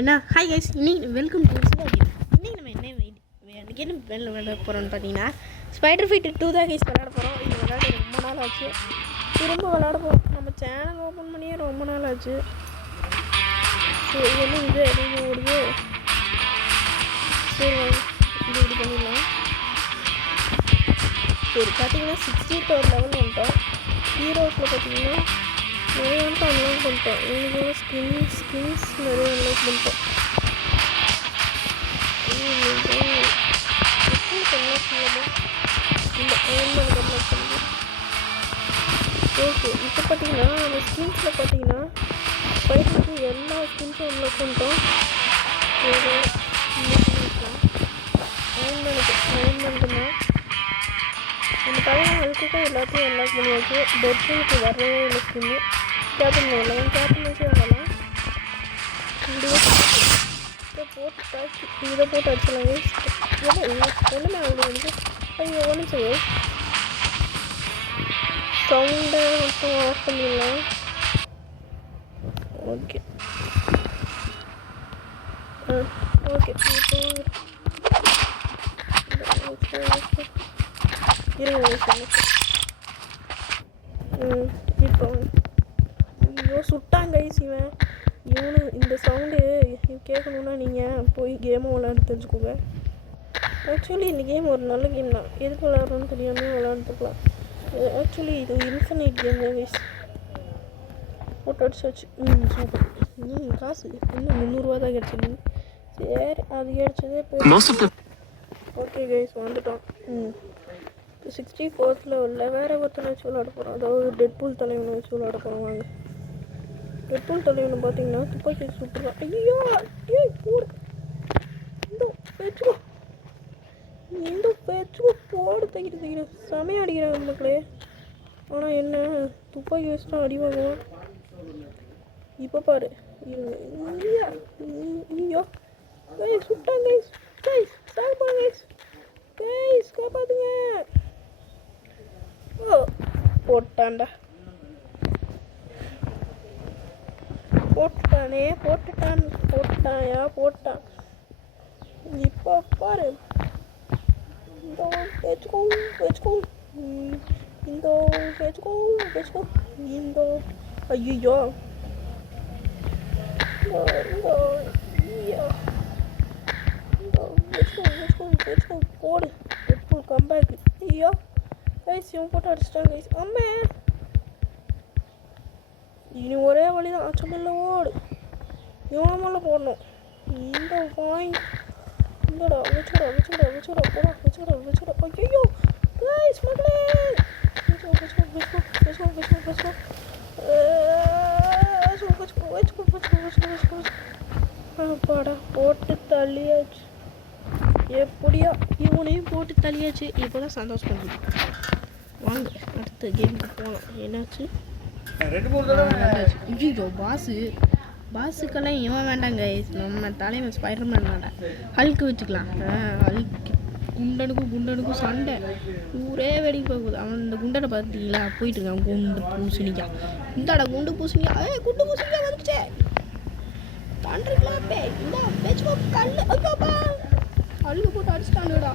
என்ன hi guys, இன்னைக்கு welcome to Sivaji. இன்னைக்கு நம்ம என்ன விளையாட போகிறோம்னு பார்த்தீங்கன்னா ஸ்பைடர் ஃபைட் 2 தான் கைஸ் விளையாட போகிறோம். இது விளையாட ரொம்ப நாள் ஆச்சு, திரும்ப விளையாட போகிறோம். நம்ம சேனல் ஓப்பன் பண்ணியே ரொம்ப நாள் ஆச்சு. சரி என்ன இது நீங்கள் ஓடுது, சரி இது இப்படி பண்ணிடலாம். சரி பார்த்தீங்கன்னா 64 லெவல் வந்துட்டோம். ஹீரோஸில் பார்த்தீங்கன்னா நிறைய வந்துட்டு அன்லாக் பண்ணிட்டோம். எங்களுக்கு ஸ்கின்ஸ் நிறைய அன்லாக் பண்ணிட்டோம். இந்த அயன்மேனுக்கு அன்லாக் பண்ணுது. ஓகே, இப்போ பார்த்தீங்கன்னா அந்த ஸ்கின்ஸில் பார்த்தீங்கன்னா ஸ்பைடருக்கு எல்லா ஸ்கின்ஸும் அன்லாக் பண்ணிட்டோம். அயன்மேனுக்குன்னா நம்ம தலைவன் அதுக்கு எல்லாத்தையும் அன்லாக் பண்ணியாச்சு. டெட்பூலுக்கு வரவே இல்லை ஸ்கின்னு. கேப்டன் வரலாம், கேப்டன் வச்சு வரலாம். போட்டு தாக்கி இதை போட்டு அடிச்சிடலாங்க. ஒன்றுமே அவ்வளோ வந்து ஐயோ ஒன்று செய்ய சவுண்டை மட்டும் ஆஃப் பண்ணிடலாம். ஓகே ஓகே இப்போ ஐயோ சுட்டாங்க இவன். இவனு இந்த சவுண்டு கேட்கணுன்னா நீங்கள் போய் கேமை விளையாட தெரிஞ்சுக்கோங்க. ஆக்சுவலி இந்த கேம் ஒரு நல்ல கேம் தான். எதுக்கு விளையாடுறோன்னு தெரியாமல் விளையாண்டுக்கலாம். ஆக்சுவலி இது இன்ஃபினைட் கேம் தான் கைஸ். போட்டு அடிச்சாச்சு. சூப்பர். காசு இன்னும் 300 தான் கிடச்சிது. சரி அது கிடச்சதே போய் ஓகே கைஸ் வந்துட்டோம். 64th லெவலில் வேறு ஒருத்தனை வச்சு விளையாட போகிறோம். அதாவது டெட்பூல் தலைவனை வச்சு விளையாட போகிறோம். வாங்க, டெட்பூல் தலைவனை பார்த்தீங்கன்னா துப்பாக்கி சூப்பர் தான். ஐயோ போடு இந்த பேச்சுக்கோ, இந்த பேச்சுக்கோ போடு தைக்கிற செமையாக அடிக்கிறாங்க மக்களே. ஆனால் என்ன துப்பாக்கி வச்சு தான் அடி வாங்குவோம். இப்போ பாரு ஐயோ கைஸ் சுட்டாங்க கைஸ் சாப்பாங்க கைஸ் காப்பாத்துங்க. ஓ போட்டான்டா, போட்டான். இப்போ பாரு இந்த பேச்சுக்கோ இந்த பேச்சுக்கோ இந்த ஐயோ போடு டெட்பூல் கம்பேக். ஐயோ கைஸ் இவன் போட்டு அடிச்சிட்டாங்க கைஸ். அம்மே இனி ஒரே வழி தான், அச்சமில்ல ஓடு. இவன் மேலே போடணும். இந்த பாயிண்ட் இந்தடா வச்சுடா ஐயோ கைஸ் மக்களே அப்பாடா போட்டு தள்ளியாச்சு. எப்படியா இவனையும் போட்டு தள்ளியாச்சு. இப்போ தான் சந்தோஷப்படுது. வாங்க அடுத்த கேமுக்கு போகலாம். என்னாச்சு ஐயோ பாஸுக்கெல்லாம் இவன் வேண்டாங்க. நம்ம தலைவன் ஸ்பைடர்மேன் வேண்டாம். ஹல்க்கு வச்சுக்கலாம். ஹல்க்கு குண்டனுக்கும் சண்டை ஊரே வெடிக்க போகுது. அவன் இந்த குண்டனை பார்த்தீங்களா போயிட்டு இருக்கான். குண்டு பூசணிக்கா இந்தாடா குண்டு பூசணிக்கா. குண்டு பூசணிக்கா வந்துச்சே பண்றீங்களா இந்த பேச்சுக்கோ கல் ஐயோப்பா அழுகு போட்டு அடிச்சிட்டானுடா.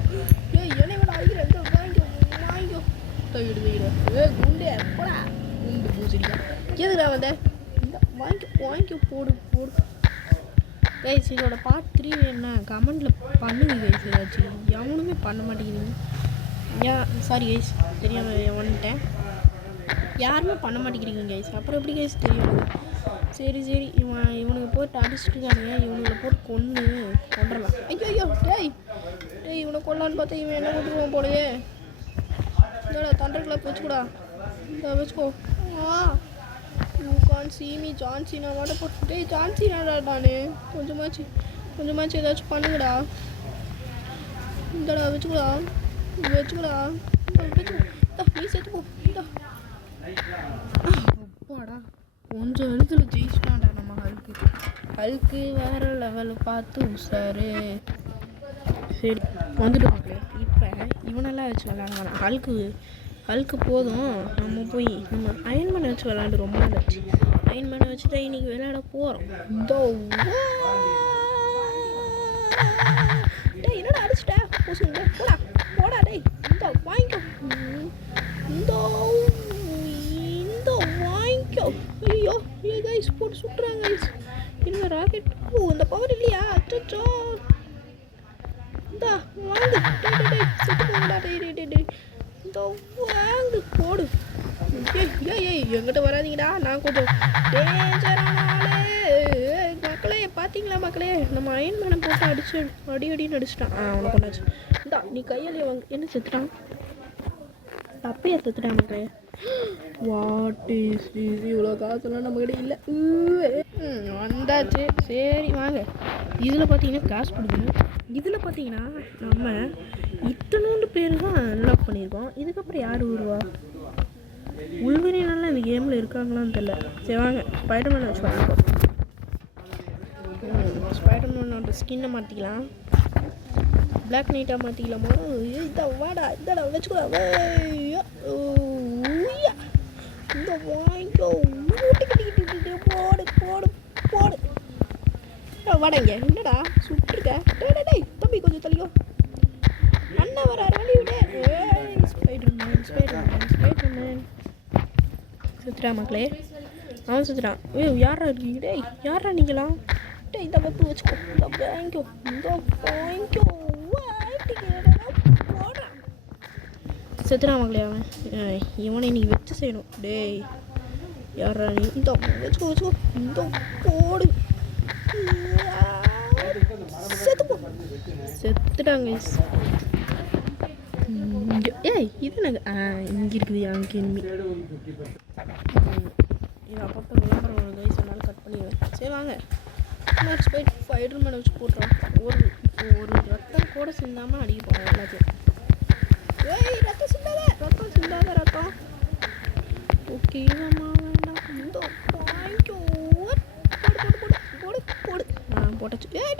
என்னை விட அழுகிற வாங்கிக்கோ தவிடு குண்டு எப்படா குண்டு பூசணிக்கா எதுடா வந்த இந்த வாங்கிக்கோ போடு கைஸ். இதோட பார்ட் 3 என்ன கமெண்டில் பண்ணுங்க கைஸ். ஏதாச்சும் எவனுமே பண்ண மாட்டேங்கிறீங்க. சாரி கைஸ் தெரியாமல் வந்துட்டேன். யாருமே பண்ண மாட்டேங்கிறீங்க கைஸ். அப்புறம் எப்படி கைஸ் தெரியும்? சரி இவனுக்கு போட்டு அடிச்சுட்டு இருக்கானுங்க. இவனுங்களை போட்டு கொண்டுடலாம். ஐயோ டேய் இவனை கொல்லான்னு பார்த்தா இவன் என்ன கொண்டுருவான் போலையே. இதோட தண்டர்கிளாப் வச்சுக்கூடா வச்சுக்கோ. You can't see me John Cena மட்டும் போட்டு. டேய் ஜான்சினாடா நானு. கொஞ்சமாச்சு ஏதாச்சும் பண்ணுங்கடா. இந்தடா வச்சுக்கூடா நீ சேர்த்துக்கோ. அப்பாடா கொஞ்சம் எழுத்துல ஜெயிச்சிட்டான்டா நம்ம ஹல்க்கு வேற லெவல் பார்த்து உசாரு. சரி வந்துட்டு இப்போ இவனெல்லாம் வச்சு விளாடுவானா. ஹல்க்கு போதும். நம்ம போய் நம்ம அயன்மேன் வச்சு விளாண்டு ரொம்ப நாள் ஆச்சு. அயன் மேனை வச்சு தான் இன்றைக்கி விளையாட போகிறோம். டேய் என்னடா அடிச்சிட்ட பூசுங்க போடா போடா டேய் இந்த வாங்கிக்கோ இந்த வாங்கிக்கோ. ஐயோ ஏ கைஸ் போட்டு சுட்டுறாங்க கைஸ். இந்த ராக்கெட் இந்த பவர் இல்லையா? அச்சோ இந்த வாங்கு செத்து போங்கடா டேய் இந்த வாங்கு போடு. ஏய் எங்கிட்ட வராதிங்கடா, நான் கொஞ்சம் டேஞ்சரான ஆளே. மக்களே பார்த்தீங்களா மக்களே, நம்ம அயன் மேனை போட்டு அடின்னு அடிச்சிட்டான். அவனை கொண்டாச்சு. இந்தா நீ கையாலே வாங்க. என்ன செத்துட்டான்? அப்பயே செத்துட்டான் மக்களே. வாட் இஸ் இது? இவ்வளோ காசுலாம் நம்மக்கிட்ட இல்லை. வந்தாச்சு சரி வாங்க. இதில் பார்த்தீங்கன்னா காசு கொடுக்கணும். இதில் பார்த்தீங்கன்னா நம்ம இத்தனோண்டு பேர் தான் அன்லாக் பண்ணியிருக்கோம். இதுக்கப்புறம் யார் வருவா? உள்வரினால இந்த கேமில் இருக்காங்களான்னு தெரியல. சரி வாங்க ஸ்பைடர்மேனை வச்சு வாங்கிப்போம். ஸ்பைடர்மேனோட ஸ்கின்னை மாற்றிக்கலாம். பிளாக் நைட்டாக மாற்றிக்கலாமா? இதான் வாடா இதாடா வச்சுக்கூடா. இந்த வாங்கிக்கோ போடு போடு போடு. வாடங்க என்னடா சுட்டுருக்க? டேய் தம்பி கொஞ்சம் தள்ளியோ. அண்ணா வராரு வழி விட. ஸ்பைடர்மேன் சுத்துறா மக்களே. அவன் சுத்துறான். யாரா இருக்கீங்க? டேய் யாரா நீங்களாம்? டேய் இந்த வெப்பு வச்சுக்கோ. இந்த வாங்கிக்கோ போடுறான். செத்துறான் மக்களே அவன். இவனை இன்னைக்கு வச்சு செய்யணும். டேய் யாரா நீ? இந்த வச்சுக்கோ இந்த போடு. செத்துட்டாங்க. ஏய் இது நாங்கள் இங்கே இருக்குது அங்கே இனிமே. இது அப்பப்போ விளம்பரம் கைஸ் சொன்னாலும் கட் பண்ணிடுவேன். சரி வாங்க ஸ்பைடர்மேனை வச்சு போட்டுறோம். ஒரு ரத்தம் கூட சிந்தாமல் அடிக்க போகிறோம் எல்லாத்தையும். ஏய் ரத்தம் சிந்தாத ரத்தம். ஓகே வேண்டாம். இந்த வாங்கிக்கோ போடு. போட்டாச்சு. டேய்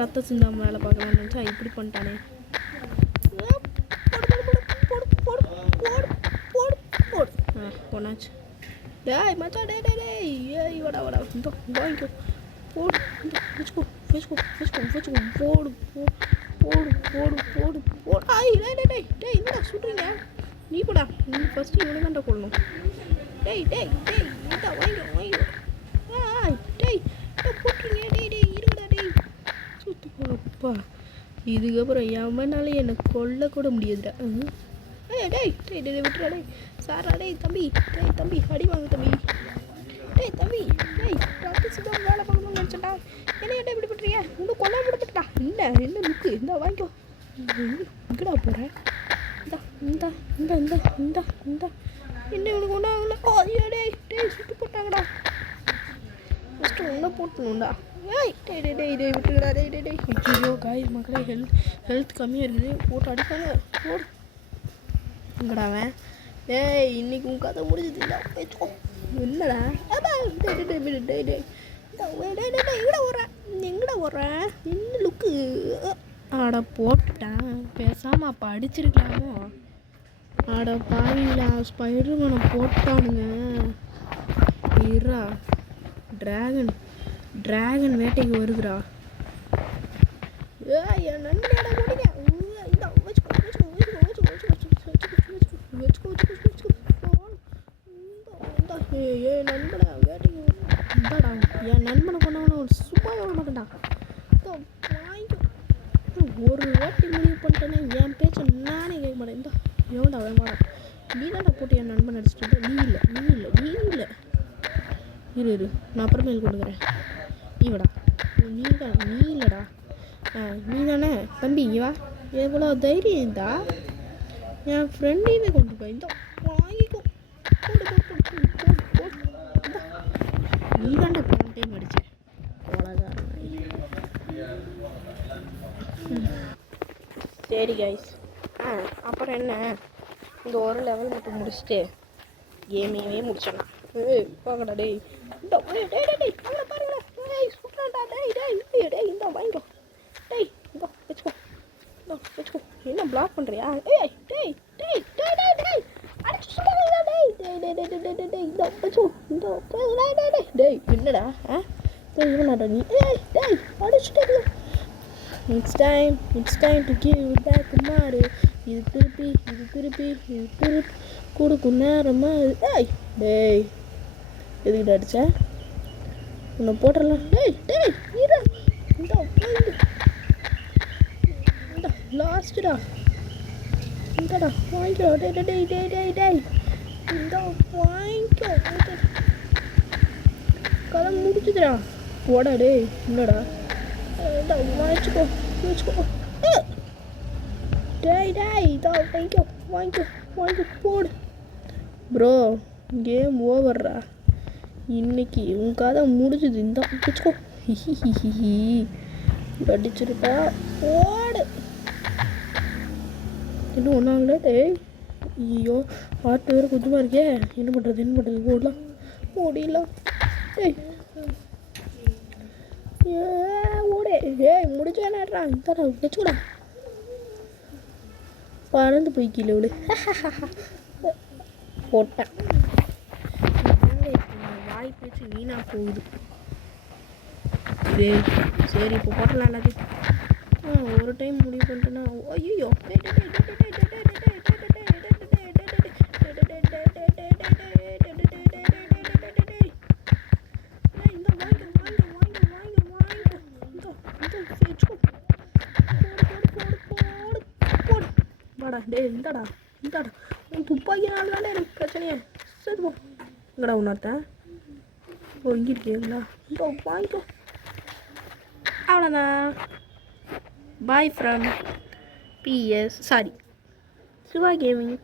ரத்தம் சிந்தாமல் வேலை பார்க்கலான்னு நினச்சா இப்படி பண்ணிட்டானே. போனாச்சு. டேய் மச்சான் டேய் ஏய் வாடா இந்த வாங்கிக்கோ போடு. வச்சுக்கோ போடு. ஆய் டேய் என்னடா சுடுறீங்க? நீ போடா. நீ ஃபஸ்ட்டு இவனை தான்டா கொள்ளணும். டேய் இந்த வாங்கிக்கோ. டேய் போட்டுருங்க. டேய் இருங்கடா டேய் சுத்து போப்பா. இதுக்கப்புறம் எவனால என்னை கொல்ல கூட முடியாதுடா. டேய் விட்டுறா டேய் சாரா. டேய் தம்பி அடி வாங்க தம்பி. டேய் ரத்த சிதம் வேலை பார்க்கணும்னு நினச்சட்டா. என்ன இப்படி பண்ணுறியா? இன்னும் கொல்ல முடிப்பட்டா. என்ன லுக்கு? இந்த வாங்கிக்கோ. இங்கடா போகிறேன். இந்த என்ன இவனுக்கு ஒன்றும் ஆகல. டேய் சுட்டு போட்டாங்கடா. ஃபஸ்ட்டு ஒன்றை போட்டணும்டா. டேய் விட்டுடா. டேய் ஐயோ காய்ஸ் மக்களே ஹெல்த் கம்மியாக இருக்குது. போட்டு அடிப்பாங்க. போடு இங்கடா அவன். டேய் இன்னைக்கு உன் கதை முடிஞ்சது இல்லை. என்னடா எங்கடா ஓடுறேன்? என்ன லுக்கு? ஆட போட்டுட்டான். பேசாமல் அப்போ அடிச்சிருக்கலாமோ? ஆட பாவிங்களா ஸ்பைடர்மேனை போட்டானுங்க. இருடா டிராகன் வேட்டைக்கு வருதுடா. என் நண்பனோட முடிங்க. நண்பனை வேட்டைக்கு இந்தாடா. என் நண்பனை கொண்டவன ஒரு சும்மாவே வர மாட்டேன்டா. ஒரு வாட்டி முடிவு பண்ணிட்டேன்னா என் பேச்சை நானே கேட்க மாட்டேன். இந்த எவன்டா வேணா நீ தான்டா போட்டு என் நண்பன் அடிச்சுட்டு. நீ இல்லை இரு நான் அப்புறமேல் கொண்டுக்கிறேன். நீ வாடா. நீ இல்லைடா. நீ தானே தம்பி. இங்கே வா. எவ்வளோ தைரியம் இருந்தா என் ஃப்ரெண்டையுமே கொண்டு போய் இந்த வாங்கிக்கோ. நீ தாண்டா போன டைம் அடிச்ச. சரி கைஸ். அப்புறம் என்ன, இந்த ஒரு லெவல் மட்டும் முடிச்சுட்டு கேமையே முடிச்சிடலாம். போங்கடா டேய். டேய் பாருங்களா. சூப்பராடா. டேய் இந்த வாங்கிக்கோ. டேய் இந்த வச்சுக்கோ. என்ன பிளாக் பண்ணுறியா? டேய் அடிச்சு சும்மா டேய் இந்த வச்சுக்கோ. இந்த டேய் என்னடா இவனாடா நீ டேய் அடிச்சுட்டே it's time to give back மாறு இது திருப்பி கொடுக்கும் நேரமா டேய் எதுக்கிட்ட அடிச்ச உன்னை போட்டுடலாம் டேய் இந்த லாஸ்ட்டுடா இந்தடா வாங்கிக்கோ டேய் இந்த வாங்கிக்கோ கதை முடிச்சுதுடா போடா டேய் என்னடா வாங்கிக்கோ டேய் இதோ வாங்கிக்கோ போடு ப்ரோ கேம் ஓவர்ரா இன்னைக்கு உன் கதை முடிச்சுது இந்த வச்சுக்கோ அடிச்சிருப்பா போடு இன்னும் ஒன்றாங்களே டேய் ஐயோ ஆட்டு வேறு கொஞ்சமாக இருக்கே என்ன பண்ணுறது ஓடிடலாம் ஏய் ஓடே முடிச்சேனாட்றா இந்தடா வச்சுக்கூடா பறந்து போய் கீழே விடு போட்டேன் வாய் பேச்சு வீணாக போகுது சரி இப்போ போட்டலாம் எல்லாத்தையும் ஒரு டைம் முடிவு பண்ணிட்டேன்னா ஐயோ வாடா டே இந்தாடா துப்பாக்கினால தானே எனக்கு பிரச்சனையே சரி போ இங்கடா உன்னர்த்தேன் இங்கே இருக்கீங்களா வாங்கிக்கோ அவ்வளோதான் பாய் ஃப்ரம் சிவா கேமிங்